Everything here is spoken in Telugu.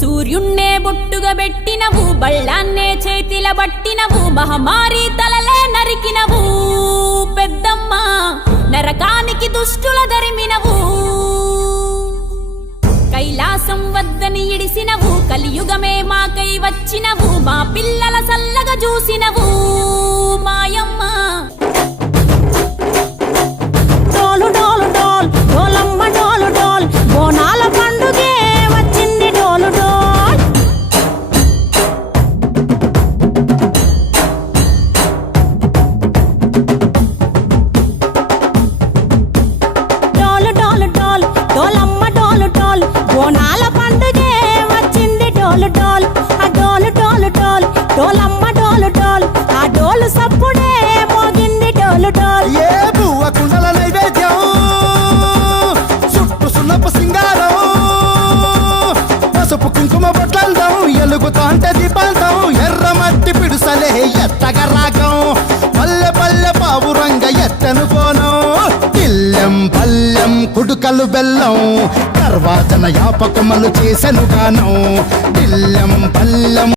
సూర్యున్నే బొట్టుగా పెట్టినవు, బళ్ళాన్నే చేతిల పట్టినవు, మహమారి తలలే నరికినవు పెద్దమ్మ, నరకానికి దుష్టుల దరిమినవు. కైలాసం వద్దని ఇడిసినవు, కలియుగమే మాకై వచ్చినవు, మా పిల్లల సల్లగా చూసినవు మాయమ్మ. డోలు డోలు డోల్ డోలమ్మ డోలు డోల్, బోనాల పండుగే వచ్చింది డోలు డోల్. డోలు డోలు డోల్ డోలమ్మ డోలు డోల్, బోనాల పండుగే వచ్చింది డోలు డోల్. ఆ డోలు డోలు డోల్ డోలమ్మ డోలు డోల్, ఆ డోలు సప్పుడే మోగింది డోలు డోల్. ఏ బువ్వ కుండల నైవేద్యం, చుట్టు సున్నపు సింగారం, పసుపు కుంకుమ బొట్లందం, ఎలుగుతాంటే దీపాంతం, ఎర్ర మట్టి పిడుసలే ఎత్తగ రాగం, పల్లె పల్లె పావురంగ ఎత్తను కోనం, ఇల్లెం పల్లెం కుడుకలు బెల్లం, తర్వాతన యాపకమలు చేసెను గానం, ఇల్లెం పల్లెం